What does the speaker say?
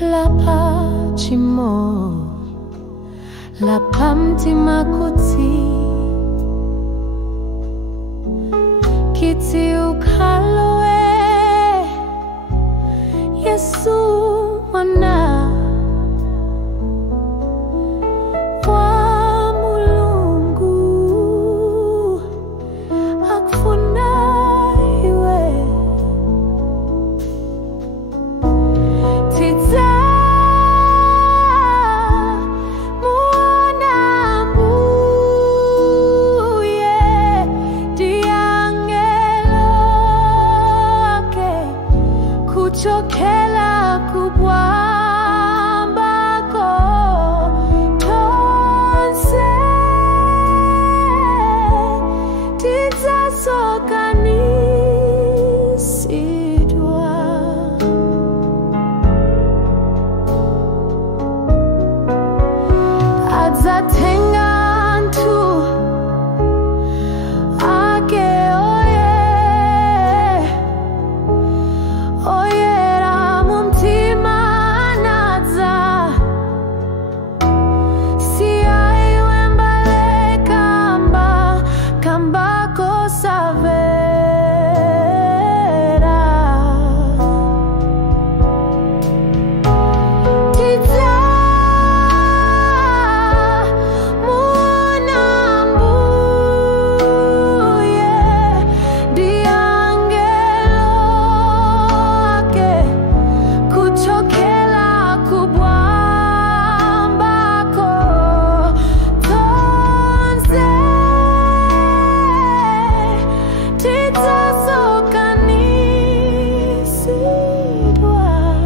La pachimo, la pamti makuti, kiti ukaloe, Yesu wana wa mulungu akufuna iwe tita muona mbuye diangelo ke kuchokela kubwambako tonse titasokanisiwa adzatengantu ake oyera mumtima nadza siaiwe mbale kamba kosavera tita muona mbuye diangelo ake kuchokela kubwambako tonse titasokanisiwa